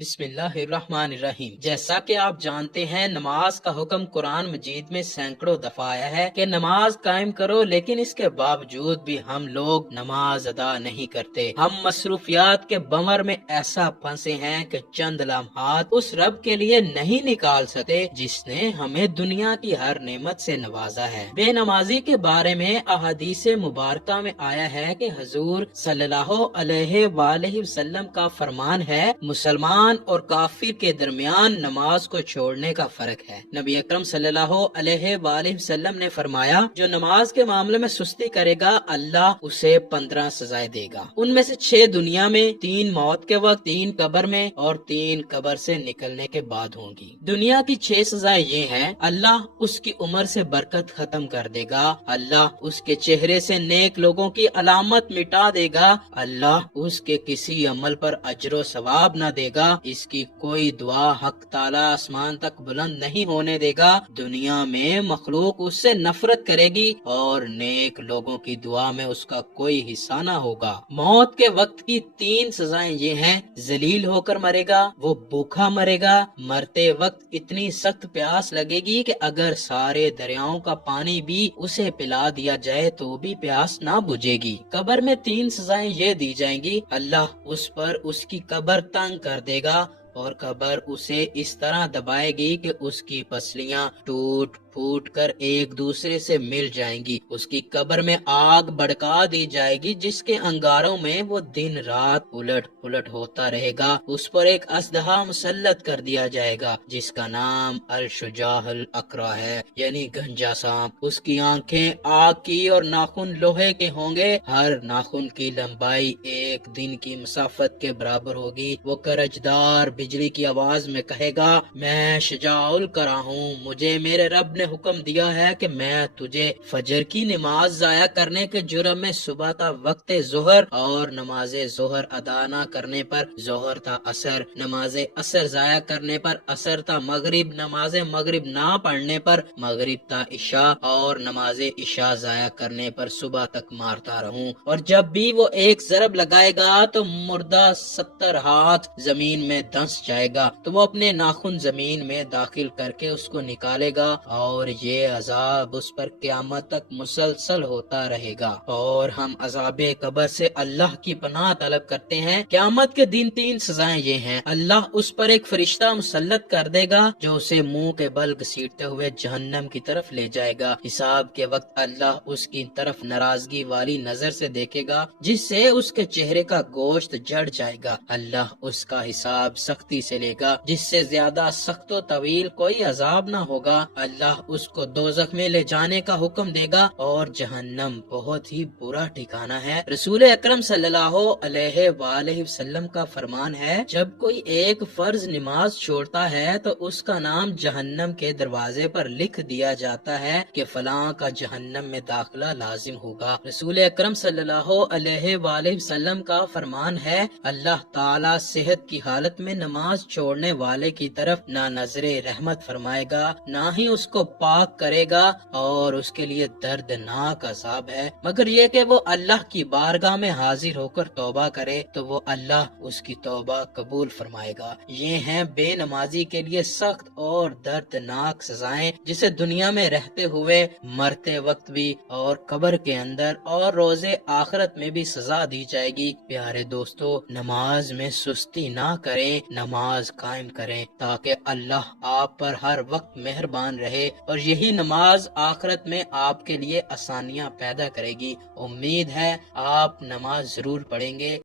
بسم اللہ الرحمن الرحیم۔ جیسا کہ آپ جانتے ہیں نماز کا حکم قرآن مجید میں سینکڑوں دفعہ آیا ہے کہ نماز قائم کرو، لیکن اس کے باوجود بھی ہم لوگ نماز ادا نہیں کرتے۔ ہم مصروفیات کے بمر میں ایسا پھنسے ہیں کہ چند لمحات اس رب کے لیے نہیں نکال سکتے جس نے ہمیں دنیا کی ہر نعمت سے نوازا ہے۔ بے نمازی کے بارے میں احادیث مبارکہ میں آیا ہے کہ حضور صلی اللہ علیہ وآلہ وسلم کا فرمان ہے، مسلمان اور کافر کے درمیان نماز کو چھوڑنے کا فرق ہے۔ نبی اکرم صلی اللہ علیہ وآلہ وسلم نے فرمایا، جو نماز کے معاملے میں سستی کرے گا اللہ اسے 15 سزائیں دے گا۔ ان میں سے 6 دنیا میں، 3 موت کے وقت، 3 قبر میں اور 3 قبر سے نکلنے کے بعد ہوں گی۔ دنیا کی 6 سزائیں یہ ہیں: اللہ اس کی عمر سے برکت ختم کر دے گا، اللہ اس کے چہرے سے نیک لوگوں کی علامت مٹا دے گا، اللہ اس کے کسی عمل پر اجر و ثواب نہ دے گا، اس کی کوئی دعا حق تعالی آسمان تک بلند نہیں ہونے دے گا، دنیا میں مخلوق اس سے نفرت کرے گی اور نیک لوگوں کی دعا میں اس کا کوئی حصہ نہ ہوگا۔ موت کے وقت کی 3 سزائیں یہ ہیں: ذلیل ہو کر مرے گا، وہ بھوکا مرے گا، مرتے وقت اتنی سخت پیاس لگے گی کہ اگر سارے دریاؤں کا پانی بھی اسے پلا دیا جائے تو بھی پیاس نہ بجھے گی۔ قبر میں 3 سزائیں یہ دی جائیں گی: اللہ اس پر اس کی قبر تنگ کر دے گا اور قبر اسے اس طرح دبائے گی کہ اس کی پسلیاں ٹوٹ پھوٹ کر ایک دوسرے سے مل جائیں گی، اس کی قبر میں آگ بھڑکا دی جائے گی جس کے انگاروں میں وہ دن رات الٹ پلٹ ہوتا رہے گا، اس پر ایک اژدہا مسلط کر دیا جائے گا جس کا نام الشجاع الاقرع ہے، یعنی گھنجا سانپ۔ اس کی آنکھیں آگ کی اور ناخن لوہے کے ہوں گے، ہر ناخن کی لمبائی 1 دن کی مسافت کے برابر ہوگی۔ وہ کرجدار بجلی کی آواز میں کہے گا، میں شجاع الاقرع ہوں، مجھے میرے رب نے حکم دیا ہے کہ میں تجھے فجر کی نماز ضائع کرنے کے جرم میں صبح تا وقت ظہر اور نماز ظہر ادا نہ کرنے پر ظہر تا عصر، نماز عصر ضائع کرنے پر عصر تا مغرب، نماز مغرب نہ پڑھنے پر مغرب تا عشاء اور نماز عشاء ضائع کرنے پر صبح تک مارتا رہوں، اور جب بھی وہ ایک ضرب لگائے گا تو مردہ 70 ہاتھ زمین میں دھنس جائے گا، تو وہ اپنے ناخن زمین میں داخل کر کے اس کو نکالے گا اور یہ عذاب اس پر قیامت تک مسلسل ہوتا رہے گا۔ اور ہم عذاب قبر سے اللہ کی پناہ طلب کرتے ہیں۔ قیامت کے دن 3 سزائیں یہ ہیں: اللہ اس پر ایک فرشتہ مسلط کر دے گا جو اسے منہ کے بل گھسیٹتے ہوئے جہنم کی طرف لے جائے گا، حساب کے وقت اللہ اس کی طرف ناراضگی والی نظر سے دیکھے گا جس سے اس کے چہرے کا گوشت جڑ جائے گا، اللہ اس کا حساب سختی سے لے گا جس سے زیادہ سخت و طویل کوئی عذاب نہ ہوگا، اللہ اس کو دوزخ میں لے جانے کا حکم دے گا اور جہنم بہت ہی برا ٹھکانہ ہے۔ رسول اکرم صلی اللہ علیہ وآلہ وسلم کا فرمان ہے، جب کوئی ایک فرض نماز چھوڑتا ہے تو اس کا نام جہنم کے دروازے پر لکھ دیا جاتا ہے کہ فلاں کا جہنم میں داخلہ لازم ہوگا۔ رسول اکرم صلی اللہ علیہ وآلہ وسلم کا فرمان ہے، اللہ تعالی صحت کی حالت میں نماز چھوڑنے والے کی طرف نہ نظر رحمت فرمائے گا، نہ ہی اس کو پاک کرے گا، اور اس کے لیے دردناک عذاب ہے، مگر یہ کہ وہ اللہ کی بارگاہ میں حاضر ہو کر توبہ کرے تو وہ اللہ اس کی توبہ قبول فرمائے گا۔ یہ ہیں بے نمازی کے لیے سخت اور دردناک سزائیں جسے دنیا میں رہتے ہوئے، مرتے وقت بھی، اور قبر کے اندر اور روز آخرت میں بھی سزا دی جائے گی۔ پیارے دوستو، نماز میں سستی نہ کریں، نماز قائم کریں تاکہ اللہ آپ پر ہر وقت مہربان رہے، اور یہی نماز آخرت میں آپ کے لیے آسانیاں پیدا کرے گی۔ امید ہے آپ نماز ضرور پڑھیں گے۔